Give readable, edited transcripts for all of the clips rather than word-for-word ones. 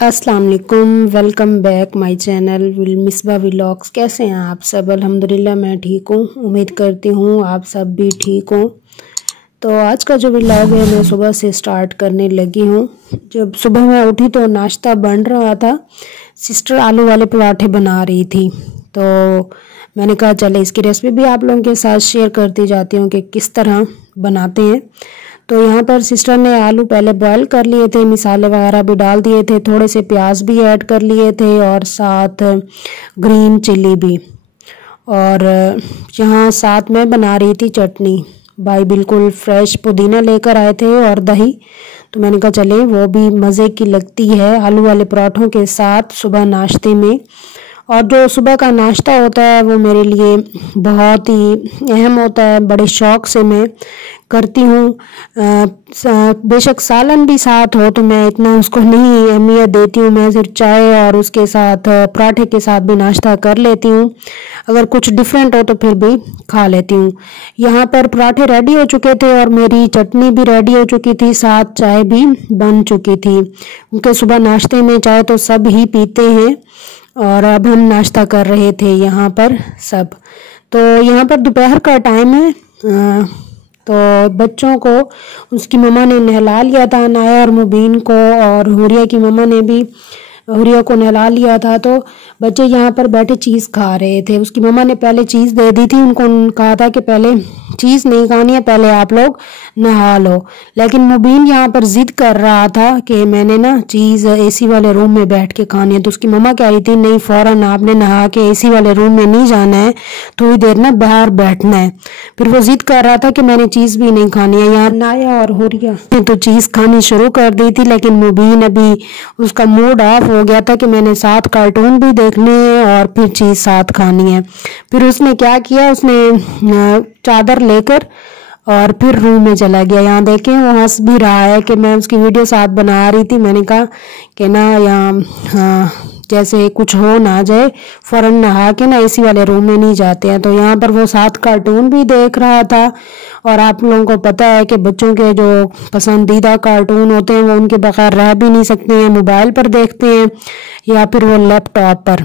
अस्सलाम वालेकुम, welcome back my channel Misbah vlogs. कैसे हैं आप सब? अल्हम्दुलिल्लाह मैं ठीक हूँ। उम्मीद करती हूँ आप सब भी ठीक हों। तो आज का जो व्लॉग है मैं सुबह से स्टार्ट करने लगी हूँ। जब सुबह मैं उठी तो नाश्ता बन रहा था। सिस्टर आलू वाले पराठे बना रही थी, तो मैंने कहा चले इसकी रेसिपी भी आप लोगों के साथ शेयर करती जाती हूँ कि किस तरह बनाते हैं। तो यहाँ पर सिस्टर ने आलू पहले बॉईल कर लिए थे, मसाले वगैरह भी डाल दिए थे, थोड़े से प्याज भी ऐड कर लिए थे और साथ ग्रीन चिली भी। और यहाँ साथ में बना रही थी चटनी। भाई बिल्कुल फ्रेश पुदीना लेकर आए थे और दही, तो मैंने कहा चले वो भी मज़े की लगती है आलू वाले पराठों के साथ सुबह नाश्ते में। और जो सुबह का नाश्ता होता है वो मेरे लिए बहुत ही अहम होता है, बड़े शौक़ से मैं करती हूँ। बेशक सालन भी साथ हो तो मैं इतना उसको नहीं अहमियत देती हूँ, मैं सिर्फ चाय और उसके साथ पराठे के साथ भी नाश्ता कर लेती हूँ। अगर कुछ डिफरेंट हो तो फिर भी खा लेती हूँ। यहाँ पर पराठे रेडी हो चुके थे और मेरी चटनी भी रेडी हो चुकी थी, साथ चाय भी बन चुकी थी, क्योंकि सुबह नाश्ते में चाय तो सब ही पीते हैं। और अब हम नाश्ता कर रहे थे यहाँ पर सब। तो यहाँ पर दोपहर का टाइम है। तो बच्चों को उसकी मम्मा ने नहला लिया था, अनाया और मुबीन को, और हुरिया की मम्मा ने भी हुरिया को नहला लिया था। तो बच्चे यहाँ पर बैठे चीज़ खा रहे थे। उसकी मम्मा ने पहले चीज़ दे दी थी, उनको कहा था कि पहले चीज़ नहीं खानी है, पहले आप लोग नहा लो। लेकिन मुबीन यहाँ पर जिद कर रहा था कि मैंने ना चीज़ एसी वाले रूम में बैठ के खानी है। तो उसकी मम्मा कह रही थी नहीं, फ़ौरन आपने नहा के एसी वाले रूम में नहीं जाना है, थोड़ी देर ना बाहर बैठना है। फिर वो जिद कर रहा था कि मैंने चीज़ भी नहीं खानी है। यहाँ नाया और हुरिया ने तो चीज़ खानी शुरू कर दी थी, लेकिन मुबीन अभी उसका मूड ऑफ हो गया था कि मैंने साथ कार्टून भी देखने हैं और फिर चीज़ साथ खानी है। फिर उसने क्या किया, उसने चादर लेकर और फिर रूम में चला गया। यहाँ देखें वो हंस भी रहा है कि मैं उसकी वीडियो साथ बना रही थी। मैंने कहा कि ना यहाँ जैसे कुछ हो ना जाए, फ़ौरन नहा के ना इसी वाले रूम में नहीं जाते हैं। तो यहाँ पर वो साथ कार्टून भी देख रहा था। और आप लोगों को पता है कि बच्चों के जो पसंदीदा कार्टून होते हैं वो उनके बगैर रह भी नहीं सकते हैं, मोबाइल पर देखते हैं या फिर वो लैपटॉप पर।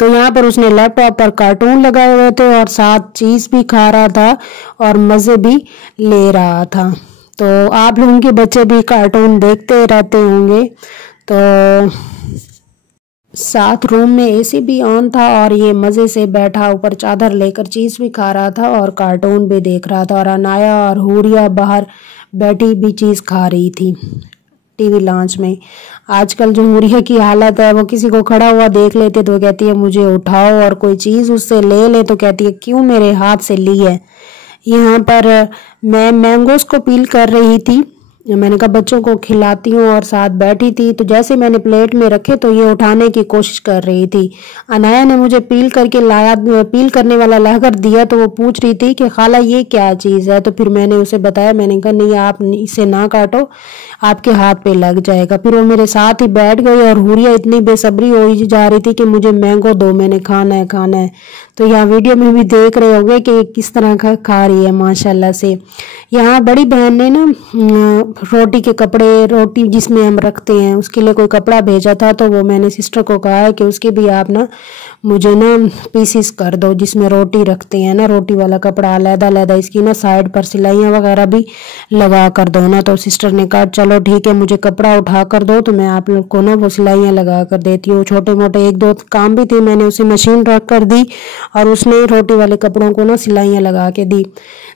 तो यहाँ पर उसने लैपटॉप पर कार्टून लगाए हुए थे और साथ चीज़ भी खा रहा था और मज़े भी ले रहा था। तो आप लोगों के बच्चे भी कार्टून देखते रहते होंगे। तो साथ रूम में एसी भी ऑन था और ये मज़े से बैठा ऊपर चादर लेकर चीज़ भी खा रहा था और कार्टून भी देख रहा था। और अनाया और हुरिया बाहर बैठी भी चीज़ खा रही थी टीवी लॉन्च में। आजकल जो हुरिया की हालत है, वो किसी को खड़ा हुआ देख लेते तो कहती है मुझे उठाओ, और कोई चीज़ उससे ले ले तो कहती है क्यों मेरे हाथ से ली है। यहाँ पर मैं मैंगोस को पील कर रही थी, मैंने कहा बच्चों को खिलाती हूँ, और साथ बैठी थी। तो जैसे मैंने प्लेट में रखे तो ये उठाने की कोशिश कर रही थी। अनाया ने मुझे पील करके लाया, पील करने वाला लाकर दिया, तो वो पूछ रही थी कि खाला ये क्या चीज़ है। तो फिर मैंने उसे बताया, मैंने कहा नहीं आप इसे ना काटो, आपके हाथ पे लग जाएगा। फिर वो मेरे साथ ही बैठ गई और हुरिया इतनी बेसब्री हो जा रही थी कि मुझे मैंगो दो, मैंने खाना है खाना है। तो यहाँ वीडियो में भी देख रहे होंगे कि किस तरह का खा रही है माशाल्लाह से। यहाँ बड़ी बहन ने ना रोटी के कपड़े, रोटी जिसमें हम रखते हैं उसके लिए कोई कपड़ा भेजा था, तो वो मैंने सिस्टर को कहा है कि उसके भी आप ना मुझे ना पीसीस कर दो, जिसमें रोटी रखते हैं ना, रोटी वाला कपड़ा अलहदा अलहदा, इसकी ना साइड पर सिलाइयाँ वगैरह भी लगा कर दो ना। तो सिस्टर ने कहा चलो ठीक है, मुझे कपड़ा उठा कर दो तो मैं आप लोग को ना वो सिलाइयाँ लगा कर देती हूँ। छोटे मोटे एक दो काम भी थे, मैंने उसे मशीन रख कर दी और उसने रोटी वाले कपड़ों को ना सिलाइयाँ लगा के दी।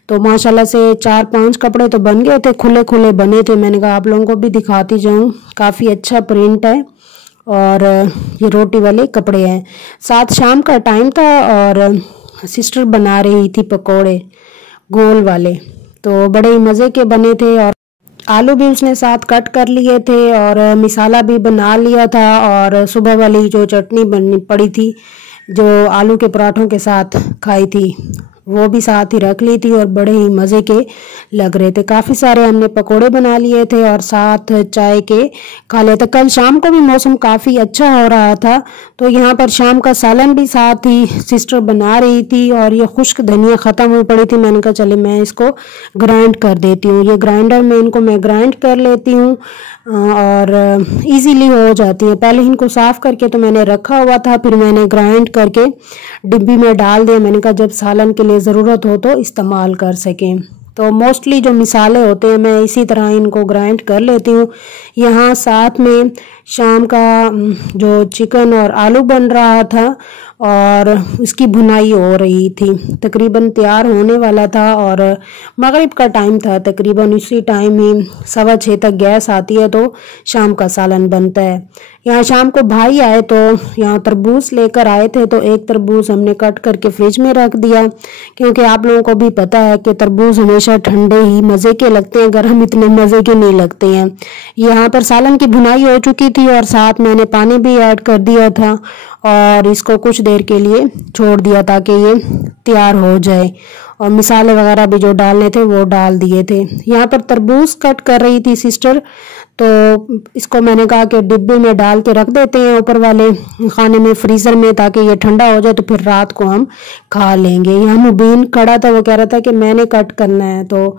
तो माशाल्लाह से 4-5 कपड़े तो बन गए थे, खुले खुले बने थे। मैंने कहा आप लोगों को भी दिखाती जाऊँ, काफ़ी अच्छा प्रिंट है और ये रोटी वाले कपड़े हैं। साथ शाम का टाइम था और सिस्टर बना रही थी पकोड़े गोल वाले, तो बड़े ही मज़े के बने थे। और आलू भी उसने साथ कट कर लिए थे और मसाला भी बना लिया था। और सुबह वाली जो चटनी बनी पड़ी थी जो आलू के पराठों के साथ खाई थी, वो भी साथ ही रख ली थी और बड़े ही मज़े के लग रहे थे। काफ़ी सारे हमने पकोड़े बना लिए थे और साथ चाय के खा लिए थे। कल शाम को भी मौसम काफ़ी अच्छा हो रहा था, तो यहाँ पर शाम का सालन भी साथ ही सिस्टर बना रही थी और ये खुश्क धनिया ख़त्म हुई पड़ी थी। मैंने कहा चले मैं इसको ग्राइंड कर देती हूँ। ये ग्राइंडर में इनको मैं ग्राइंड कर लेती हूँ और इजीली हो जाती है। पहले इनको साफ़ करके तो मैंने रखा हुआ था, फिर मैंने ग्राइंड करके डिब्बी में डाल दिया। मैंने कहा जब सालन के लिए ज़रूरत हो तो इस्तेमाल कर सकें। तो मोस्टली जो मिसाले होते हैं मैं इसी तरह इनको ग्राइंड कर लेती हूँ। यहाँ साथ में शाम का जो चिकन और आलू बन रहा था और उसकी भुनाई हो रही थी, तकरीबन तैयार होने वाला था और मगरिब का टाइम था। तकरीबन इसी टाइम ही 6:15 तक गैस आती है तो शाम का सालन बनता है। यहाँ शाम को भाई आए तो यहाँ तरबूज लेकर आए थे, तो एक तरबूज हमने कट करके फ्रिज में रख दिया, क्योंकि आप लोगों को भी पता है कि तरबूज हमेशा ठंडे ही मज़े के लगते हैं, गर्म इतने मज़े के नहीं लगते हैं। यहाँ पर सालन की भुनाई हो चुकी थी और साथ मैंने पानी भी ऐड कर दिया था और इसको कुछ देर के लिए छोड़ दिया ताकि ये तैयार हो जाए, और मिसाले वगैरह भी जो डालने थे वो डाल दिए थे। यहाँ पर तरबूज कट कर रही थी सिस्टर, तो इसको मैंने कहा कि डिब्बे में डाल के रख देते हैं ऊपर वाले खाने में, फ्रीज़र में, ताकि ये ठंडा हो जाए तो फिर रात को हम खा लेंगे। यहाँ मुबीन खड़ा था, वो कह रहा था कि मैंने कट करना है, तो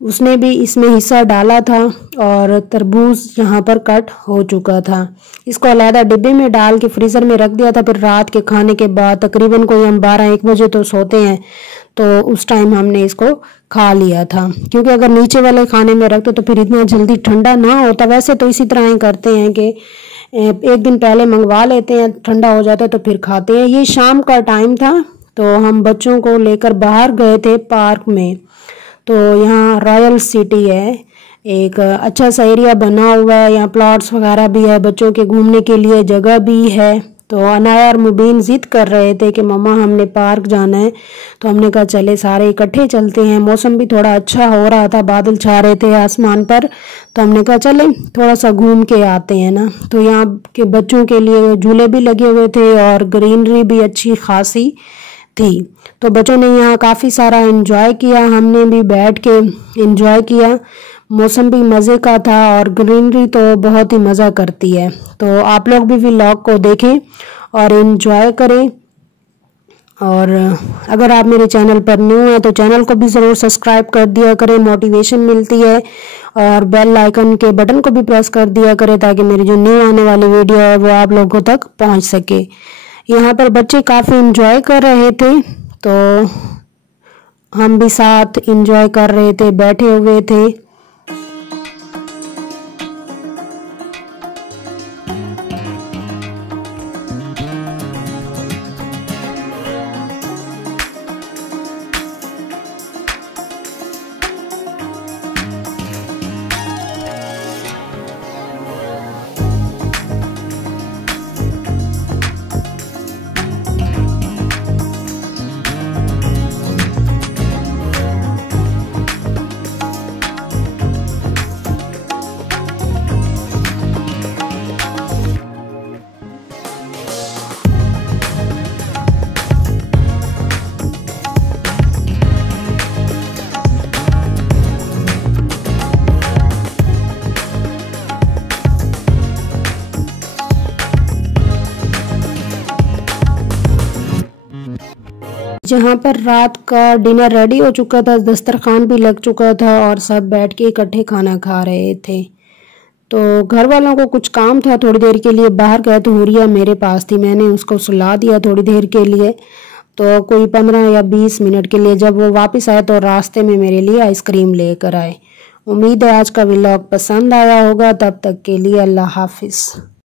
उसने भी इसमें हिस्सा डाला था और तरबूज यहाँ पर कट हो चुका था। इसको अलहदा डिब्बे में डाल के फ्रीज़र में रख दिया था। फिर रात के खाने के बाद तकरीबन कोई हम 12-1 बजे तो सोते हैं, तो उस टाइम हमने इसको खा लिया था, क्योंकि अगर नीचे वाले खाने में रखते तो फिर इतना जल्दी ठंडा ना होता। वैसे तो इसी तरह ही करते हैं कि एक दिन पहले मंगवा लेते हैं, ठंडा हो जाता है तो फिर खाते हैं। ये शाम का टाइम था तो हम बच्चों को लेकर बाहर गए थे पार्क में। तो यहाँ रॉयल सिटी है, एक अच्छा सा एरिया बना हुआ है, यहाँ प्लॉट्स वगैरह भी है, बच्चों के घूमने के लिए जगह भी है। तो अनाया और मुबीन जिद कर रहे थे कि मम्मा हमने पार्क जाना है, तो हमने कहा चले सारे इकट्ठे चलते हैं। मौसम भी थोड़ा अच्छा हो रहा था, बादल छा रहे थे आसमान पर, तो हमने कहा चले थोड़ा सा घूम के आते हैं ना। तो यहाँ के बच्चों के लिए झूले भी लगे हुए थे और ग्रीनरी भी अच्छी खासी थी, तो बच्चों ने यहाँ काफ़ी सारा एंजॉय किया, हमने भी बैठ के एंजॉय किया। मौसम भी मज़े का था और ग्रीनरी तो बहुत ही मज़ा करती है। तो आप लोग भी व्लॉग को देखें और एंजॉय करें। और अगर आप मेरे चैनल पर न्यू हैं तो चैनल को भी ज़रूर सब्सक्राइब कर दिया करें, मोटिवेशन मिलती है। और बेल आइकन के बटन को भी प्रेस कर दिया करें ताकि मेरी जो न्यू आने वाली वीडियो है वो आप लोगों तक पहुँच सके। यहाँ पर बच्चे काफ़ी एंजॉय कर रहे थे, तो हम भी साथ एंजॉय कर रहे थे, बैठे हुए थे। जहाँ पर रात का डिनर रेडी हो चुका था, दस्तरखान भी लग चुका था और सब बैठ के इकट्ठे खाना खा रहे थे। तो घर वालों को कुछ काम था, थोड़ी देर के लिए बाहर गए, तो हुरिया मेरे पास थी, मैंने उसको सुला दिया थोड़ी देर के लिए। तो कोई 15 या 20 मिनट के लिए जब वो वापस आए तो रास्ते में मेरे लिए आइसक्रीम लेकर आए। उम्मीद है आज का व्लॉग पसंद आया होगा। तब तक के लिए अल्लाह हाफिज़।